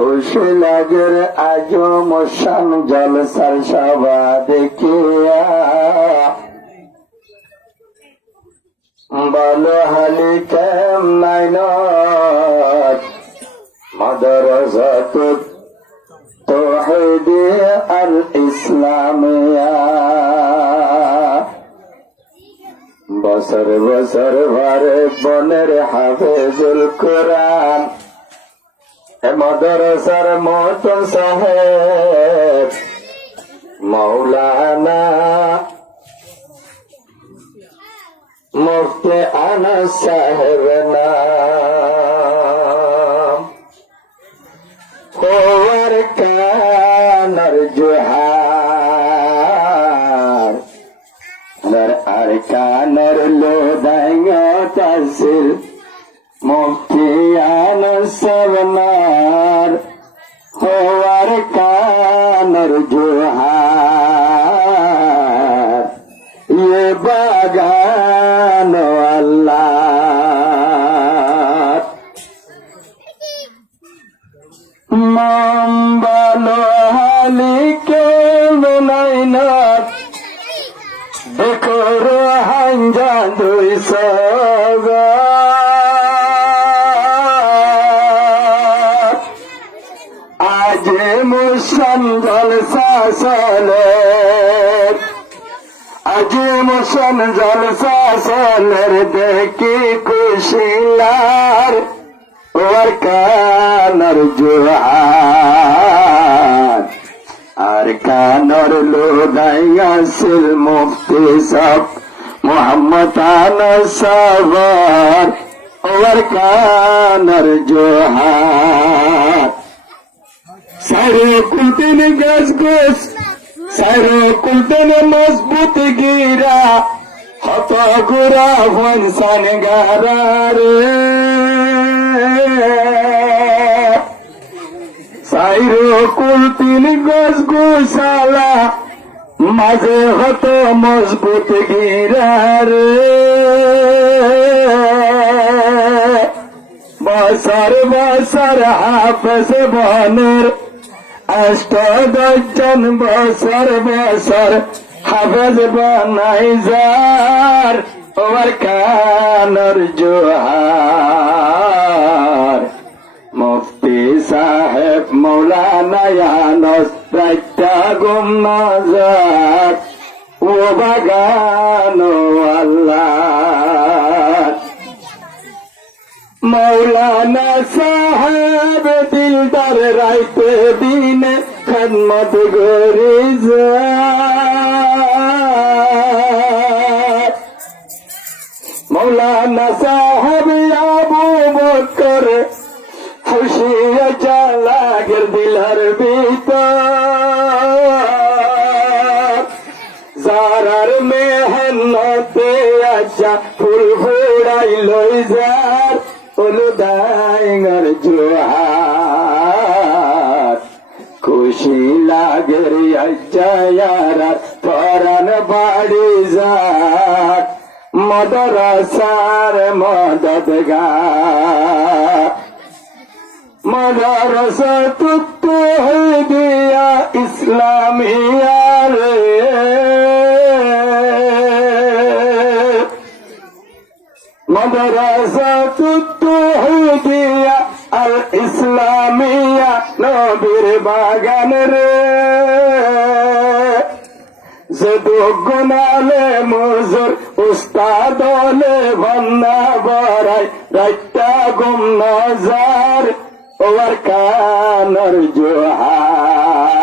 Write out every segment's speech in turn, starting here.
খুশি লাগের আজ মশান জলসার সভা দেখিয়া বলো হালি কেম নাইন মাদ্রাসাত তাওহীদ আল ইসলামিয়া বছর বছর ভারে বনের হাফেজুল কোরআন মাদ্রাসার মতন সাহেব মৌলানা মুফতি আনাস সাহেব নাম খোয়ার কানার জোহার নর আর কানার লোদাইয়া তাসিল মুফতি আনাস সাবনার খোয়ার কানার জোহার ये बागान अल्लाह माम्बालो हाली के बनाइनात देखो रोहांजा दुई सगा आज मुशन जलसा चले আজ মোশন জলসা চলের দেখি খুশিলার ওর কানর জোহার আর কানর লোদাইয়া সিল মুফতি সব মোহাম্মদ আনাস সাবর ওর কানর জোহার সারে কুলতিন গাছ গোস সাইরো কুলতেন মজবুত গিরা হত গুরা ফনসান গারারে সাইরো কুলতিন গজ গোসালা মাঝে হত মজবুত গিরারে বছর বছর হাফেজ বনের अष्टदशन बसर बसर हाफिज बनाई जार ओवर कानर जोहार मुफ्ती साहेब मौलाना यानस राइटा गुम नजार ओ बागानो अल्लाह मौलाना साहेब दिलदार राइते दिन खदमत गुरिजार मौलाना साहेब अबू बकर खुशी जाला गिर दिलर भीतर जारार मेहनते अच्छा फुल फुड़ाई लई जार दाइंगर जोहार खुशी लागेर अज्जायार फरन बाड़ी जार मदरसार मददगार मदरसा ताওহীদিয়া इस्लामिया रे मदरसा ताওহীদিয়া আল ইসলামিয়া নবীর বাগান রে যদু গুনালে মজুর উস্তাদ হলে বন্না বরাই রাইটা গুম নজার ওর কানর জোহার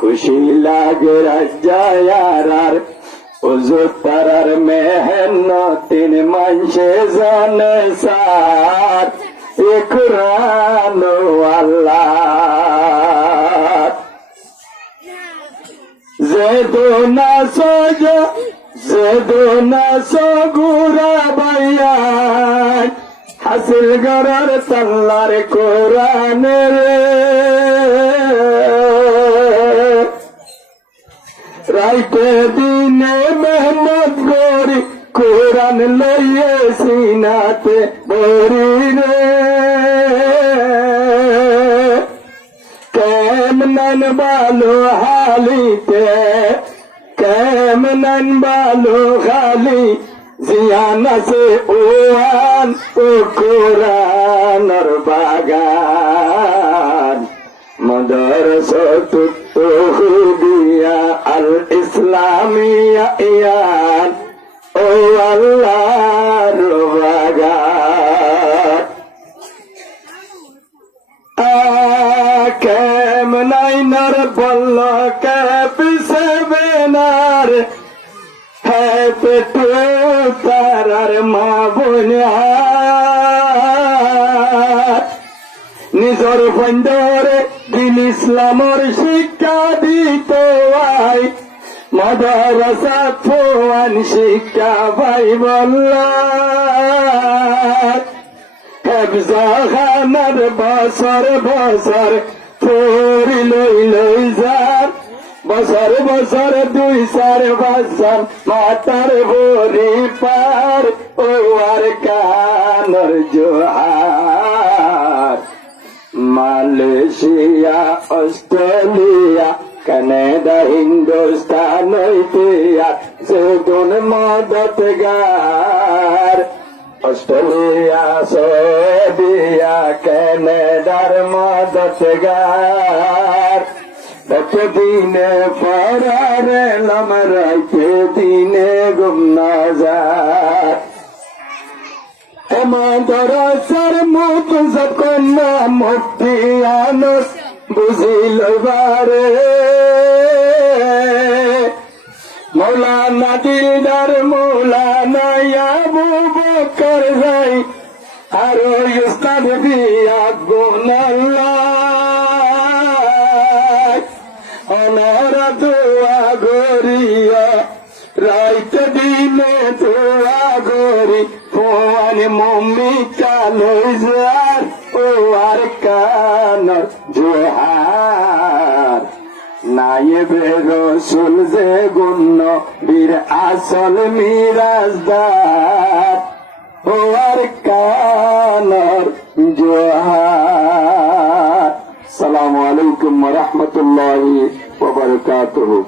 খুশি লাগে রাজ্জায়ার উজু তারার মেহনতিন মানসে জানে সার ইকরানো আল্লাহ জেদুনা সগুরা বাইয়া হাসিল গরার তাল্লার কোরআন রে রাইতে দিনে মেহনত করি কোরআন লইয়ে সিনাতে বরি রে কেমন বালু হালিতে কেমন বালু খালি জিয়ান আছে ওয়ান ও কোরআনর বাগান মাদ্রাসাতুত তাওহীদিয়া আল ইসলামিয়া ইয়ান ও আল্লাহর বাগান কেমনাইনার বলল কেপিসে বেনার পেটু তারার মা বোনা নিজর বন্ধরে দিন ইসলামর শিক্ষা দিত আই মাদ্রাসা ফোয়ান শিক্ষা ভাই বলল হেফজাখানার বছর বছর পড়ি লই যার বছর বছর 2-4 বছর মাতার ভরি পার ও আর কানর জোহার Malaysia Australia Canada Hindustan India যেদুন মদতগার অস্ট্রেলিয়া সৌদিয়া কানাডার মদতগার দিনে ফরারে লাম রাইতে দিনে গুম না যায় মাদ্রাসার মুখ যখন মুক্তি আনস বুঝিল বারে মৌলানা দিলদার মৌলানা আবু বকর ভাই আর উস্তাদ বিয়া গুনাল্লাহ অনারা দোয়া গরিয়া রাইত দিনে দোয়া গরি ফোয়ান মম্মি কালই যার ও আর কানর জোহার নায়েবে রসুল যে গুণ বীর আসল মিরাজদার ও আর কানর জোহার। আসসালামু আলাইকুম ওয়া রাহমাতুল্লাহি ওয়া বারাকাতুহু।